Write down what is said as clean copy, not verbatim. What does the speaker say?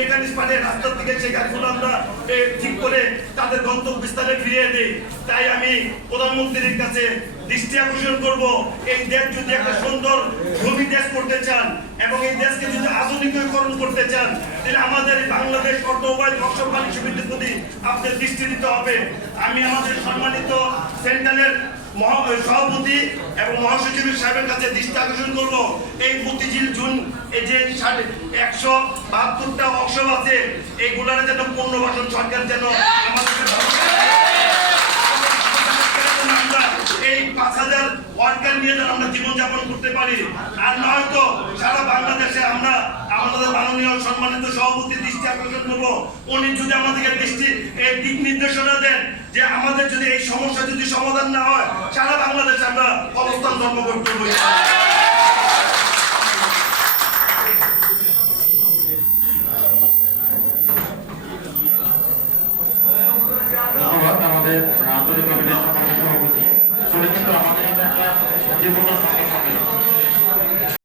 Mechanism পাঠিয়ে রাস্তার দিকে সেই গাড়িগুলো আমরা ঠিক করে তাদের গন্তব্যস্থানে ফিরিয়ে দিই। তাই আমি প্রধানমন্ত্রীর কাছে দৃষ্টি আকর্ষণ করব, এই দেশ যদি একটা সুন্দর ভূমি দেশ করতে চান এবং এই দেশকে যদি আধুনিকীকরণ করতে চান, তাহলে আমাদের বাংলাদেশ অটোমোবাইল মৎস্য পালন সমিতির প্রতি আপনাদের দৃষ্টি দিতে হবে। আমি আমাদের সম্মানিত সেন্ট্রালের সভাপতি এবং মহাসচিব সাহেবের কাছে দৃষ্টি আকর্ষণ করবো, এই মতিঝিল জুন এই যে 172টা ওয়ার্কশপ আছে, এইগুলার যেন পুনর্বাসন সরকার যেন আমাদের এই 5000 ওয়ার্কার নিয়ে যেন আমরা জীবনযাপন করতে পারি। আর নয়তো সারা বাংলাদেশে আমরা আমাদের মাননীয় সম্মানিত সভাপতি দৃষ্টি আকর্ষণ করবো, উনি যদি আমাদেরকে এই দিক নির্দেশনা দেন যে আমাদের যদি এই সমস্যা যদি সমাধান না হয়, সারা বাংলাদেশে আমরা অবস্থান ধর্ম করতে হবে। আমাদের আন্তরিক কমিটির সভাপতি, কিন্তু আমাদের একটা শান্তিপূর্ণ